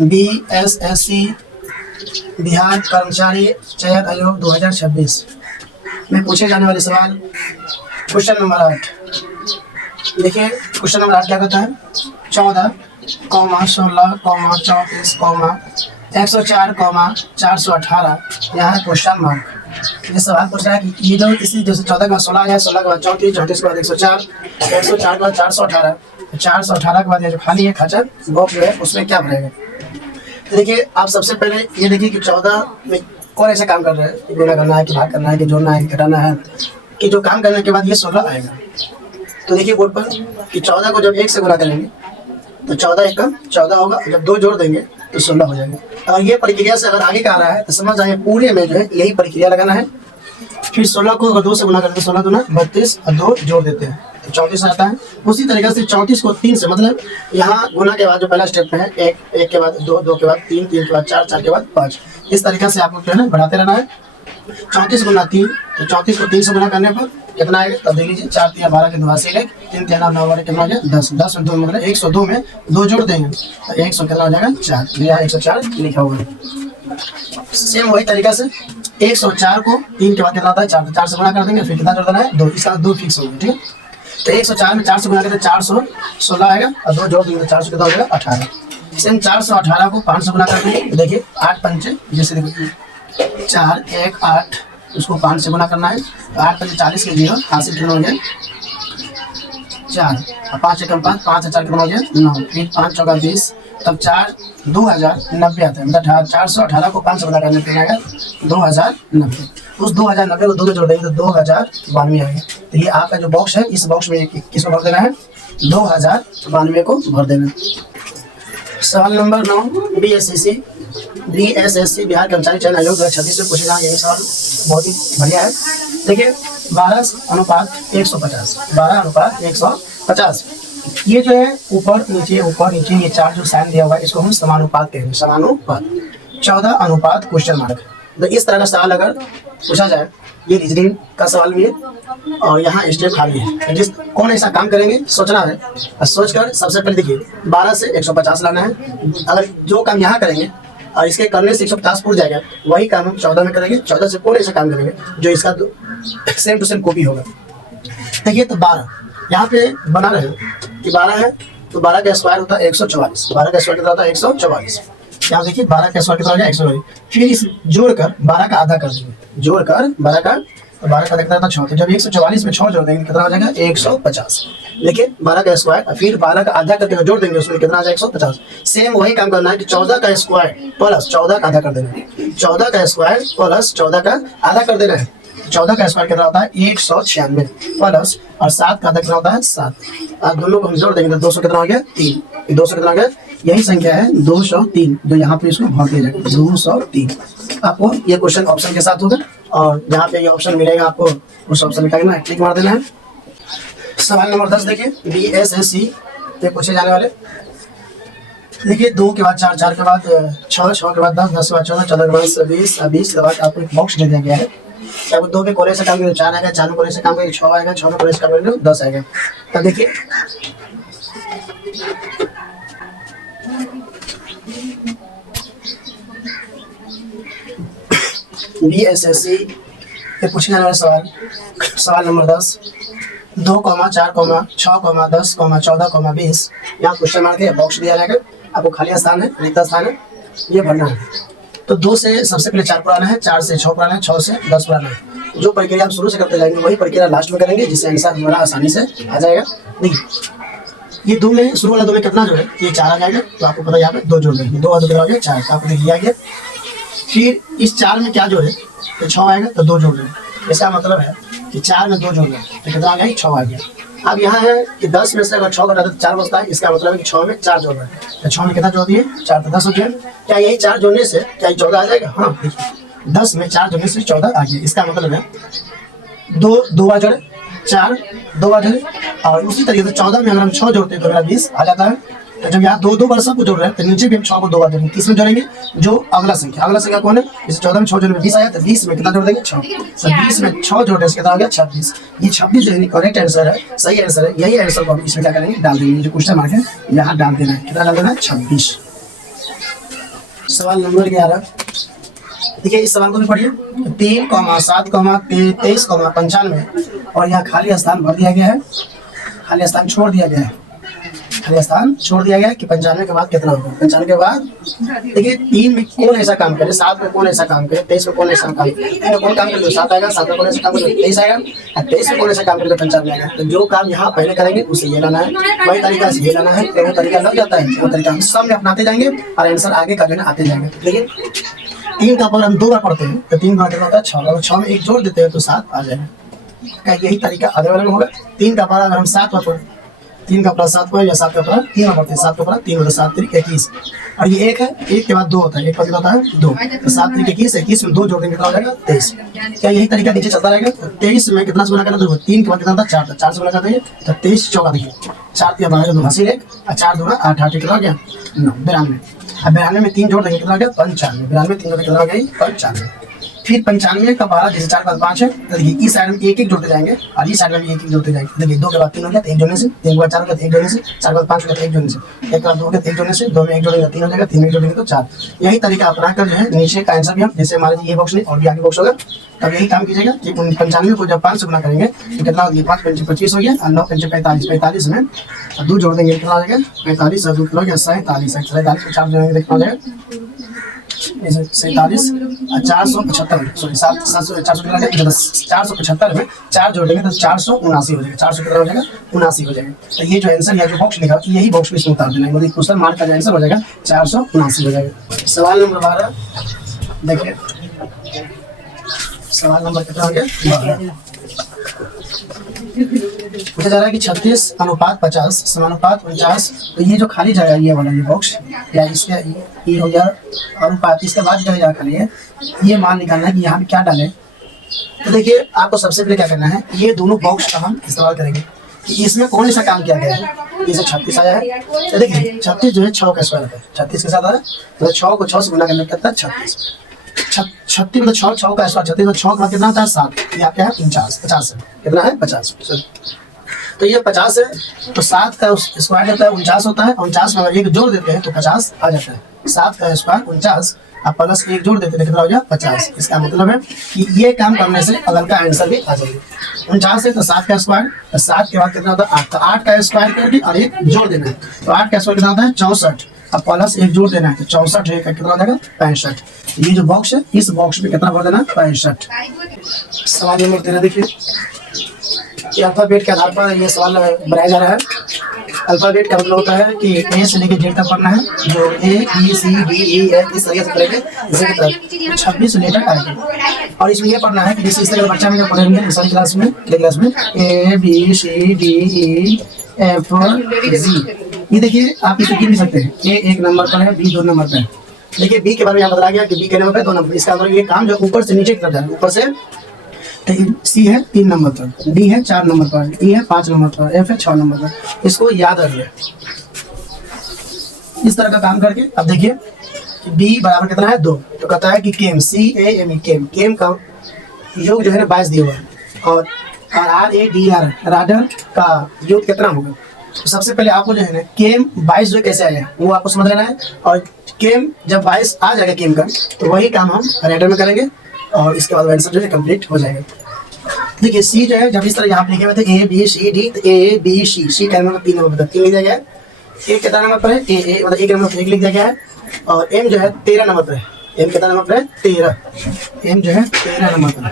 BSSC Bihar कर्मचारी चयन आयोग 2026 में पूछे जाने वाले सवाल। क्वेश्चन नंबर 8 देखिए, क्वेश्चन नंबर 8 क्या कहता है? 14, 16, 34, 104, 418 यहाँ है क्वेश्चन मार्क। ये सवाल पूछ रहा है कि ये जो इसी जैसे 14 के बाद 16 है, 16 के बाद 34, 34 के बाद 104, 104 के बाद 418, 418 के बाद ये जो खाली है खचा बॉक्स जो है उसमें क्या भरेगा? तो देखिए, आप सबसे पहले ये देखिए कि 14 में कौन ऐसा काम कर रहा है, गुणा करना है कि भाग करना है कि जोड़ना है कि घटाना है, कि जो काम करने के बाद ये 16 आएगा। तो देखिए बोर्ड पर कि 14 को जब 1 से गुणा करेंगे तो 14 1 का 14 होगा, जब 2 जोड़ देंगे तो 16 हो जाएगा। और ये प्रक्रिया से अगर आगे का आ रहा है तो समझ आए पूरे में जो है यही प्रक्रिया लगाना है। फिर 16 को अगर 2 से गुणा करते हैं 16 दूना 32 और 2 जोड़ देते हैं तो 34 आता है। उसी तरीके से 34 को 3 से, मतलब यहाँ गुना के बाद जो पहला स्टेप में है 1 के बाद 2, 2 के बाद 3, 3 के बाद 4, 4 के बाद 5, इस तरीके से आपको जो है ना बढ़ाते रहना है। 34 गुना 3, तो 34 को 3 से गुना करने पर कितना आएगा? तब देख लीजिए, 4 3 12 के 2 से 3 3 9 9 कितना हो जाएगा? 10, 10 में 2 मतलब 102 में 2 जोड़ देंगे तो 100 कितना हो जाएगा? 4। यहाँ 104 लिखा हुआ है। सेम वही तरीका से 104 को 3 के बाद कितना आता है? 4, 4 से गुणा कर देंगे, फिर कितना जोड़ देना है? 2, इसका 2 फिक्स हो गया। ठीक है, तो 104 में 4 से गुणा करते 416 आएगा और 2 जोड़ देंगे तो 400 कितना हो जाएगा? 18। सेम 418 को 5 से गुणा कर देंगे, देखिए 8 पंचे, जैसे देखिए 4 1 8, उसको 5 से गुणा करना है तो 8 पंचे 40 के 0 हासिल कितना हो गया? 4, और 5 एकम 5, 5 और 4 कितना हो गया? 9, फिर 5 चौका 20, तब 4 2090 आता है। मतलब 418 को 5 से गुणा करने पर आएगा 2090। उस 2090 को 2 में जोड़ देंगे तो 2092 आएगा। तो ये आपका जो बॉक्स है, इस बॉक्स में किसको भर देना है? 2092 को भर देना है। सवाल नंबर 9 BSSC बिहार कर्मचारी चयन आयोग 2026 से पूछे जाएंगे। ये सवाल बहुत ही बढ़िया है। देखिए 12:150, 12:150, ये जो है ऊपर नीचे ये चार जो साइन दिया हुआ है इसको हम समानुपात कहते हैं। समानुपात 14 अनुपात क्वेश्चन मार्क। तो इस तरह का सवाल अगर पूछा जाए, ये रीजनिंग का सवाल भी है और यहाँ स्टेप खाली है। तो जिस कौन ऐसा काम करेंगे सोचना है, और सोचकर सबसे पहले देखिए 12 से 150 लाना है। अगर जो काम यहाँ करेंगे और इसके करने से 150 पूरा जाएगा, वही काम हम 14 में करेंगे। 14 से कौन ऐसा काम करेंगे जो इसका सेम टू सेम कॉपी होगा। देखिए तो 12 यहाँ पे बना रहे कि 12 है तो 12 का स्क्वायर होता है 144, 12 का स्क्वायर कितना होता है? 144। यहाँ देखिए 12 का स्क्वायर कितना हो गया? 144। फिर इस जोड़कर 12 का आधा कर देंगे, जोड़कर 12 का कितना था? 6। तो जब 144 में 6 जोड़ देंगे कितना हो जाएगा? 150। देखिए 12 का स्क्वायर फिर 12 का आधा करके जोड़ देंगे, उसमें कितना आ जाएगा? 150। सेम वही काम करना है कि 14 का स्क्वायर प्लस 14 का आधा कर देना है। 14 का स्क्वायर प्लस 14 का आधा कर देना है। 14 का स्क्वायर कितना होता है? 196 प्लस, और 7 का आधा कितना होता है? 7। अब दोनों को हम जोड़ देंगे तो 200 कितना हो गया? 3। 200 कितना हो गया? यही संख्या है 203, जो यहाँ पे इसको भर दिया जाएगा 203। आपको ये क्वेश्चन ऑप्शन के साथ होगा और जहाँ पे ये ऑप्शन मिलेगा आपको उस ऑप्शन में करना है, क्लिक मार देना है। सवाल नंबर 10 देखिए, BSSC पे पूछे जाने वाले। देखिए 2 के बाद 4, 4 के बाद 6, 6 के बाद 10, 10 के बाद 14, 14 के बाद 20, 20 के बाद आपको एक बॉक्स दे दिया गया है। अब 2 में कोने से काम करेंगे 4 आएगा, 4 में कोने से काम करेंगे 6 आएगा, 6 में कोने से काम करेंगे 10 आएगा। तब देखिए BSSC पे पूछने वाला सवाल। सवाल नंबर 10 2, 4, 6, 10, 14, 20 यहाँ क्वेश्चन मार्क है, बॉक्स दिया जाएगा। आपको खाली स्थान है, रिक्त स्थान है, ये भरना है। तो 2 से सबसे पहले 4 पुराना है, 4 से 6 पुराना है, 6 से 10 पुराना है। जो प्रक्रिया हम शुरू से करते जाएंगे वही प्रक्रिया लास्ट में करेंगे, जिससे आंसर हमारा आसानी से आ जाएगा। देखिए ये 2 में शुरू वाला 2 में कितना जो है? ये 4 आ जाएगा, तो आपको पता है यहाँ पे 2 जोड़ देंगे, 2 और 2 कितना हो गया? 4। तो आपको लिया गया। फिर इस 4 में क्या जोड़े? तो 6 आएगा तो 2 जोड़ देंगे। इसका मतलब है कि 4 में 2 जोड़ रहे तो कितना आ गया? 6 आ गया। अब यहाँ है कि 10 में से अगर 6 घटा तो 4 बचता है, इसका मतलब है कि 6 में 4 जोड़ रहे हैं। तो 6 में कितना जोड़ दिए? 4, तो 10 हो गया। क्या यही 4 जोड़ने से क्या 14 आ जाएगा? हाँ, देखिए 10 में 4 जोड़ने से 14 आ गया। इसका मतलब है 2 बार जोड़े, 4 2 बार जोड़े, और उसी तरीके से 14 में अगर हम 6 जोड़ते हैं तो मेरा 20 आ जाता है। तो जब यहाँ 2 बार सबको जोड़ रहे हैं तो नीचे भी हम 6 को 2 बार जोड़ेंगे, 30 में जोड़ेंगे जो अगला संख्या कौन है? इस 14 में 6 जोड़ने में 20 आया, तो 20 में कितना जोड़ देंगे? 6। तो 20 में 6 जोड़ने से कितना हो गया? 26। ये 26 जो है करेक्ट आंसर है, सही आंसर है। यही आंसर को हम इसमें क्या करेंगे? डाल देंगे। जो क्वेश्चन मार्क है यहाँ डाल देना है। कितना डाल देना है? 26। सवाल नंबर 11। देखिए इस सवाल को भी पढ़िए। 3,7,23,95 और यहाँ खाली स्थान भर दिया गया है, खाली स्थान छोड़ दिया गया है, खाली स्थान छोड़ दिया गया है कि 95 के बाद कितना होगा। 95 के बाद देखिए 3 में कौन ऐसा काम करे, 7 में कौन ऐसा काम करे, 23 में कौन ऐसा काम करे, 3 में कौन काम करे 7 आएगा, 7 में कौन ऐसा काम करे 23 आएगा, और 23 में कौन ऐसा काम करे 95 आएगा। तो जो काम यहाँ पहले करेंगे उसे ये लाना है, वही तरीका से ये लाना है, वो तरीका लग जाता है, वो तरीका हम सब में अपनाते जाएंगे और आंसर आगे का जो है आते जाएंगे। देखिए 3 का पावर हम 2 बार पढ़ते हैं तो 3 बार होता है 6, अगर 6 में 1 जोड़ देते हैं तो 7 आ जाएगा। क्या यही तरीका अगले वाले में होगा। 3 का पावर अगर हम 7 बार पढ़ें, 3 का प्लस 7 पर या 7 का प्लस 3 बार पढ़ते हैं, 7 का प्लस 3 होता है 7 3 21 और ये 1 है, 1 के बाद 2 होता है, 1 का बाद होता है 2, तो 7 3 21 21 में 2 जोड़ देंगे कितना हो जाएगा 23। क्या यही तरीका नीचे चलता रहेगा। तो 23 में कितना से गुना करना, देखो 3 के बाद कितना था 4 था, 4 से गुना करते हैं तो 23 चौका देखिए 4 3 12 2 हासिल 1 और 4 2 8 8 कितना हो गया 9 92। अब 92 में 3 जोड़ देंगे कितना हो गया 95, 92 में 3 जोड़ कितना हो गया 95। फिर 95 का 12 जैसे 4 का 5 है तो देखिए इस साइड में एक एक जोड़ते जाएंगे और इस साइड में भी एक एक जोड़ते जाएंगे। देखिए 2 के बाद 3 हो गया तो 1 जोड़ने से, 3 के बाद 4 हो गया तो 1 जोड़ने से, 4 के बाद 5 हो गया तो 1 जोड़ने से, 1 के बाद 2 हो गया तो 1 जोड़ने से, 2 में 1 जोड़ेगा 3 हो जाएगा, 3 में 1 जोड़ेंगे तो 4। यही तरीका अपना कर जो है नीचे का आंसर भी हम जैसे हमारे ये बॉक्स नहीं और भी आगे बॉक्स होगा तब यही काम कीजिएगा कि 95 को जब 5 से गुना करेंगे तो कितना हो गया 5 5 25 हो गया और 9 5 45, 45 में 2 जोड़ देंगे कितना हो जाएगा 45 और 2 कितना हो गया 47, 47 को 4 जोड़ेंगे कितना हो जाएगा 47 और 475 सॉरी 475 में 4 जोड़ेंगे तो 479 हो जाएगा, 400 कितना हो जाएगा 79 हो जाएगा। तो ये जो आंसर या जो बॉक्स लिखा यही बॉक्स में इसमें उतार देना है, मतलब क्वेश्चन मार्क का जो आंसर हो जाएगा 479 हो जाएगा। सवाल नंबर 12 देखिए, सवाल नंबर कितना हो गया 12। पूछा जा रहा है कि 36:50 समानुपात 49। तो ये जो खाली जगह ये वाला ये बॉक्स या इसका ये हो गया अनुपात, इसके बाद जो जगह खाली है ये मान निकालना है कि यहाँ पे क्या डालें। तो देखिए आपको सबसे पहले क्या करना है, ये दोनों बॉक्स का हम इस्तेमाल करेंगे कि इसमें कौन सा काम किया गया है। इसे 36 आया है तो देखिए 36 जो है 6 का स्क्वायर है, 36 के साथ आ रहा है तो 6 को 6 से गुना करने कितना 36, 36 मतलब 6 का स्क्वायर 36 तो 6 का कितना होता है 7, ये आपका है 50 है, कितना है 50। तो ये 50 है तो 7 का स्क्वायर होता है 49 होता है, 49 में अगर 1 जोड़ देते हैं तो 50 आ जाता है। 7 का स्क्वायर 49 अब प्लस 1 जोड़ देते हैं कितना हो जाए 50। इसका मतलब है कि ये काम करने से अगल का आंसर भी आ जाएगा। 49 है तो 7 का स्क्वायर, तो 7 के बाद कितना होता है 8, तो 8 का स्क्वायर करके और 1 जोड़ देना है तो 8 का स्क्वायर कितना होता है 64, अब प्लस 1 जोड़ देना है तो 64 है कितना हो जाएगा 65। ये जो बॉक्स है इस बॉक्स में कितना भर देना 65। सवाल नंबर 13 देखिए, अल्फाबेट के आधार पर ये सवाल बनाया जा रहा है। अल्फाबेट का मतलब होता है कि ए से लेकर जेड तक पढ़ना है, जो A B C D E F इस तरीके से पढ़ेंगे इसी की तरह 26 लेटर आएंगे। और इसमें ये पढ़ना है कि जैसे इस तरह बच्चा में जब पढ़ेंगे दूसरी क्लास में A B C D E F G, ये देखिए आप इसे गिन भी सकते हैं, ए 1 नंबर पर है, बी 2 नंबर पर है। देखिए बी के बारे में यहाँ बताया गया कि बी के नंबर पर 2 नंबर, इसका मतलब ये काम जो ऊपर से नीचे की तरफ जाए, ऊपर से सी है 3 नंबर पर, डी है 4 नंबर पर, ई है 5 नंबर पर, एफ है 6 नंबर पर। इसको याद रखिए इस तरह का काम करके। अब देखिए बी बराबर कितना है 2, तो कहता है कि केम CAME केम का योग जो है ना 22 दिया हुआ है और RADR राडर का योग कितना होगा। तो सबसे पहले आपको जो है ना केम 22 जो कैसे आया वो आपको समझ लेना है, और केम जब 22 आ जाएगा केम का तो वही काम हम राडर में करेंगे और इसके बाद आंसर जो है कंप्लीट हो जाएगा। देखिए सी जो है जब इस तरह यहाँ पे लिखे हुए थे A B C D, तो A B C का नंबर 3 नंबर पर 3 लिख दिया गया है। ए कितना नंबर पर है ए मतलब 1 नंबर पर 1 लिख दिया गया है, और एम जो है 13 नंबर पर है, एम कितना नंबर पर है 13, एम जो है 13 नंबर पर है,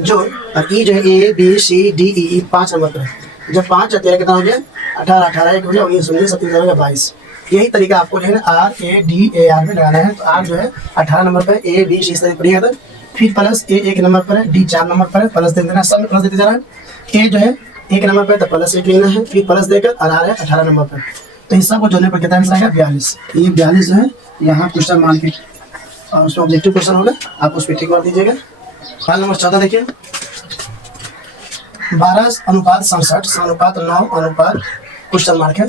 जो और ई जो है A B C D E 5 number पर है। जब 5 और 13 कितना हो गया 18, 18 1 हो गया 19 19 17 हो गया 22। यही तरीका आपको जो है ना RADAR में लगाना है। तो आर जो है 18 नंबर पर A B C इस तरह पढ़िएगा था, फिर प्लस ए 1 नंबर पर है, डी 4 नंबर पर है, प्लस दे देना, सब में प्लस देते जा रहा है। ए जो है 1 नंबर पर है तो प्लस 1 लेना है, फिर प्लस देकर और आ रहा है 18 नंबर पर, तो इस सब को जोड़ने पर कितना आंसर आएगा 42। ये 42 जो है यहाँ क्वेश्चन मान के और उसमें ऑब्जेक्टिव क्वेश्चन होगा, आप उस पर टिक मार दीजिएगा। सवाल नंबर 14 देखिए, 12:67 समानुपात 9 क्वेश्चन मार्क है।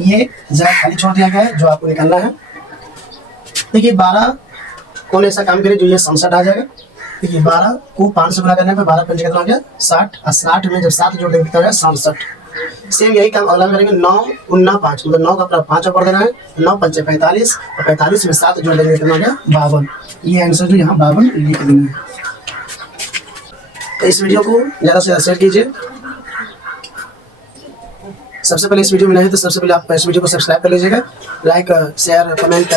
ये जगह खाली छोड़ दिया गया है जो आपको निकालना है। देखिए 12 कौन ऐसा काम करे जो ये 67 आ जाएगा। देखिए 12 को 5 से गुणा करने पर 12 पंच कितना हो गया 60, और 60 में जब 7 जोड़ देंगे कितना हो गया 67। सेम यही काम अगला में करेंगे। 9 गुना 5, मतलब 9 का अपना 5 ऊपर देना है, 9 पंचे 45 और 45 में 7 जोड़ देंगे, कितना हो गया 52। ये आंसर जो यहाँ 52 लिख देंगे। तो इस वीडियो को ज़्यादा से ज़्यादा शेयर कीजिए। सबसे पहले इस वीडियो में नहीं है तो सबसे पहले आप इस वीडियो को सब्सक्राइब कर लीजिएगा, लाइक शेयर कमेंट।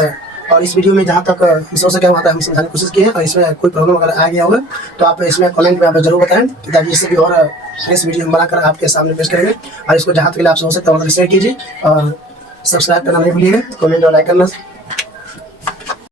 और इस वीडियो में जहाँ तक हमसे हो सके वहाँ तक हम समझाने की कोशिश की है, और इसमें कोई प्रॉब्लम अगर आ गया होगा तो आप इसमें कमेंट में आप जरूर बताएं, ताकि इससे भी और फ्रेश वीडियो बनाकर आपके सामने पेश करेंगे। और इसको जहाँ तक आपसे हो सकता है वहाँ तक शेयर कीजिए और सब्सक्राइब करना नहीं भूलिएगा, कमेंट और लाइक करना